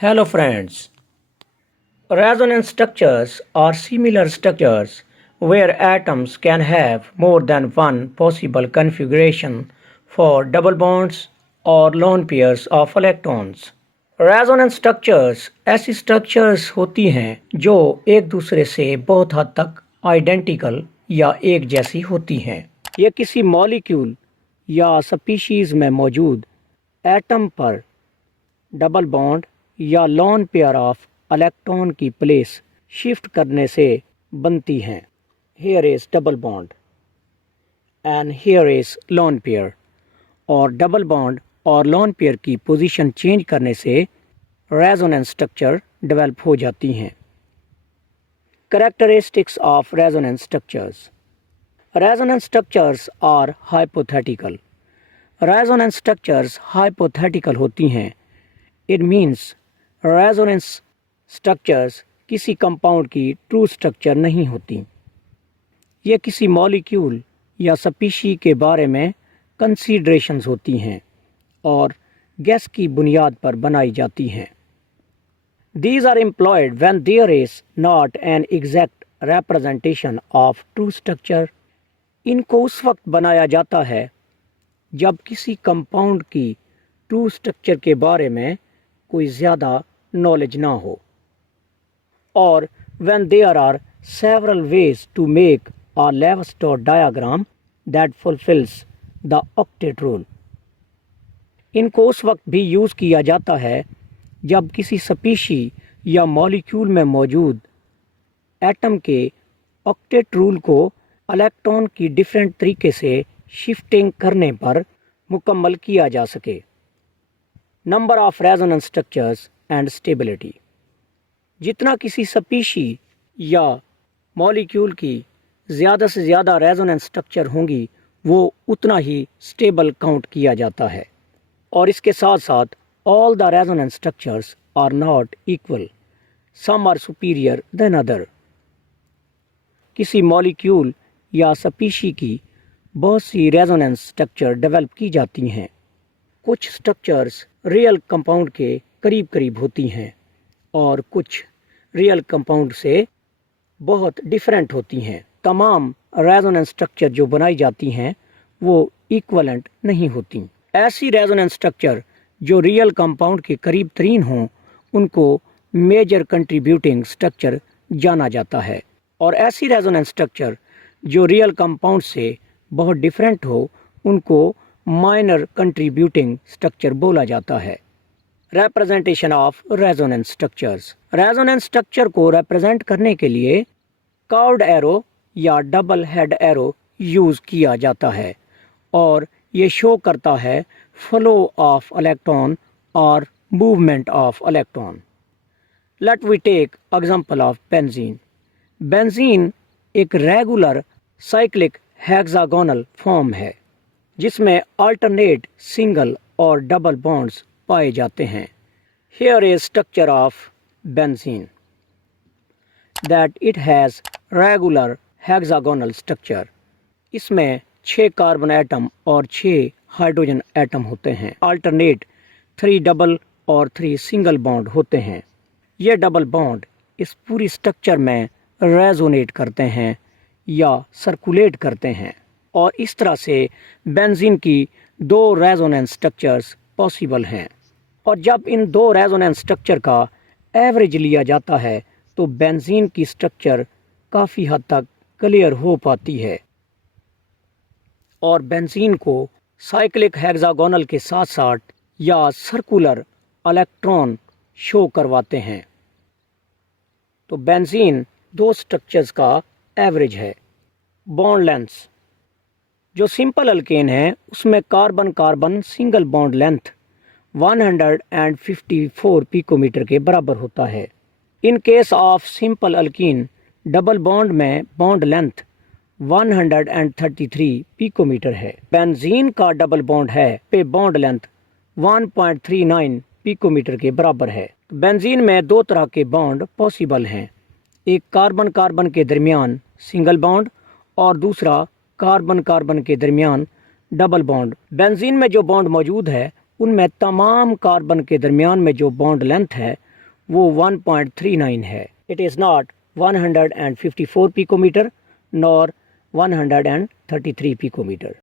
Hello friends. Resonance structures are similar structures where atoms can have more than one possible configuration for double bonds or lone pairs of electrons. Resonance structures ऐसी structures होती हैं जो एक दूसरे से बहुत हद तक आइडेंटिकल या एक जैसी होती हैं। ये किसी मॉलिक्यूल या स्पीशीज में मौजूद एटम पर डबल बॉन्ड या लोन पेयर ऑफ इलेक्ट्रॉन की प्लेस शिफ्ट करने से बनती हैं। Here is double bond and here is lone pair. और डबल बॉन्ड और लोन पेयर की पोजीशन चेंज करने से रेजोनेंस स्ट्रक्चर डेवलप हो जाती हैं। Characteristics of resonance structures. Resonance structures are hypothetical. Resonance structures hypothetical होती हैं। इट मीन्स रेजोनेंस स्ट्रक्चर्स किसी कंपाउंड की ट्रू स्ट्रक्चर नहीं होती। ये किसी मॉलिक्यूल या स्पीशी के बारे में कंसीडरेशंस होती हैं और गैस की बुनियाद पर बनाई जाती हैं। These are employed when there is not an exact representation of true structure. इनको उस वक्त बनाया जाता है जब किसी कंपाउंड की ट्रू स्ट्रक्चर के बारे में कोई ज़्यादा नॉलेज ना हो, और when there are several ways to make a Levi-Strauss diagram that fulfills the octet rule. इनको उस वक्त भी यूज़ किया जाता है जब किसी स्पीशी या मॉलिक्यूल में मौजूद एटम के ऑक्टेट रूल को इलेक्ट्रॉन की डिफरेंट तरीके से शिफ्टिंग करने पर मुकम्मल किया जा सके। Number of resonance structures and stability. जितना किसी स्पीशी या मॉलिक्यूल की ज़्यादा से ज़्यादा रेजोनेंस स्ट्रक्चर होंगी वो उतना ही स्टेबल काउंट किया जाता है। और इसके साथ साथ all the resonance structures are not equal. Some are superior than other. किसी मॉलिक्यूल या स्पीशी की बहुत सी रेजोनेंस स्ट्रक्चर डेवलप की जाती हैं। कुछ स्ट्रक्चर्स रियल कंपाउंड के करीब करीब होती हैं और कुछ रियल कंपाउंड से बहुत डिफरेंट होती हैं। तमाम रेजोनेंस स्ट्रक्चर जो बनाई जाती हैं वो इक्वलेंट नहीं होती। ऐसी रेजोनेंस स्ट्रक्चर जो रियल कंपाउंड के करीब तरीन हों उनको मेजर कंट्रीब्यूटिंग स्ट्रक्चर जाना जाता है, और ऐसी रेजोनेंस स्ट्रक्चर जो रियल कंपाउंड से बहुत डिफरेंट हो उनको माइनर कंट्रीब्यूटिंग स्ट्रक्चर बोला जाता है। Representation of resonance structures. Resonance structure को रिप्रेजेंट करने के लिए कर्व्ड एरो या डबल हेड एरो यूज़ किया जाता है और ये शो करता है फ्लो ऑफ इलेक्ट्रॉन और movement of electron. Let we take example of benzene. Benzene एक रेगुलर साइक्लिक हेक्सागोनल फॉर्म है जिसमें अल्टरनेट सिंगल और डबल बॉन्ड्स पाए जाते हैं। Here is structure of benzene that it has regular hexagonal structure. इसमें 6 carbon atom और 6 hydrogen atom होते हैं। अल्टरनेट 3 डबल और 3 सिंगल बॉन्ड होते हैं। ये डबल बॉन्ड इस पूरी स्ट्रक्चर में रेजोनेट करते हैं या सर्कुलेट करते हैं, और इस तरह से बेंजीन की 2 रेजोनेंस स्ट्रक्चर्स पॉसिबल हैं। और जब इन 2 रेजोनेंस स्ट्रक्चर का एवरेज लिया जाता है तो बेंजीन की स्ट्रक्चर काफ़ी हद तक क्लियर हो पाती है और बेंजीन को साइक्लिक हेक्सागोनल के साथ साथ या सर्कुलर इलेक्ट्रॉन शो करवाते हैं। तो बेंजीन 2 स्ट्रक्चर्स का एवरेज है। Bond length. जो सिंपल अल्केन है उसमें carbon carbon single bond length 154 picometre के बराबर होता है। In case of simple alkene double bond में बॉन्ड लेंथ 133 पिकोमीटर है। बेंजीन का डबल बॉन्ड है पे बॉन्ड लेंथ 1.39 पिकोमीटर के बराबर है। बेंजीन में 2 तरह के बॉन्ड पॉसिबल हैं। एक कार्बन कार्बन के दरमियान सिंगल बॉन्ड और दूसरा कार्बन कार्बन के दरमियान डबल बॉन्ड। बेंजीन में जो बॉन्ड मौजूद है उनमें तमाम कार्बन के दरमियान में जो बॉन्ड लेंथ है वो 1.39 है. It is not 154 picometer nor 133 picometer.